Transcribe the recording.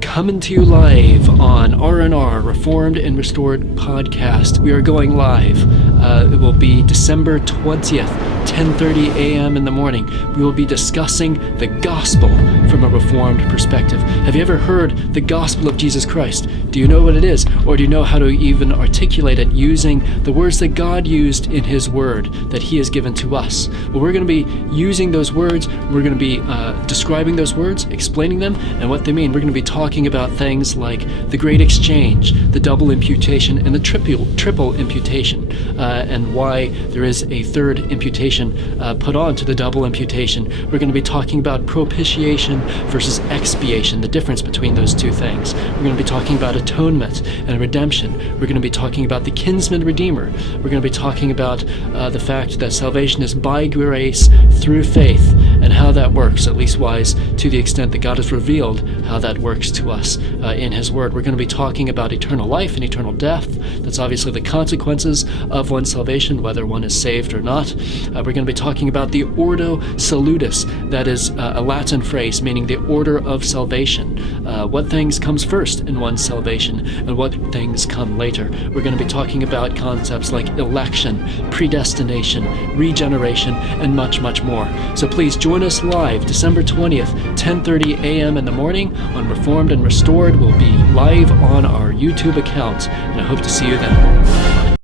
Coming to you live on R&R, Reformed and Restored Podcast. We are going live. It will be December 20th, 10:30 a.m. in the morning. We will be discussing the gospel from a Reformed perspective. Have you ever heard the gospel of Jesus Christ? Do you know what it is? Or do you know how to even articulate it using the words that God used in His Word that He has given to us? Well, we're going to be using those words. We're going to be describing those words, explaining them, and what they mean. We're going to be talking about things like the Great Exchange, the double imputation, and the triple imputation, and why there is a third imputation put on to the double imputation. We're going to be talking about propitiation versus expiation, the difference between those two things. We're going to be talking about atonement and redemption. We're going to be talking about the kinsman redeemer. We're going to be talking about the fact that salvation is by grace through faith and how that works, at least wise to the extent that God has revealed how that works to us in His Word. We're going to be talking about eternal life and eternal death. That's obviously the consequences of one's salvation, whether one is saved or not. We're going to be talking about the Ordo Salutis. That is a Latin phrase meaning the order of salvation. What things comes first in one's salvation and what things come later. We're going to be talking about concepts like election, predestination, regeneration, and much, much more. So please join us live December 20th, 10:30 a.m. in the morning on Reformed and Restored. We'll be live on our YouTube account, and I hope to see you then.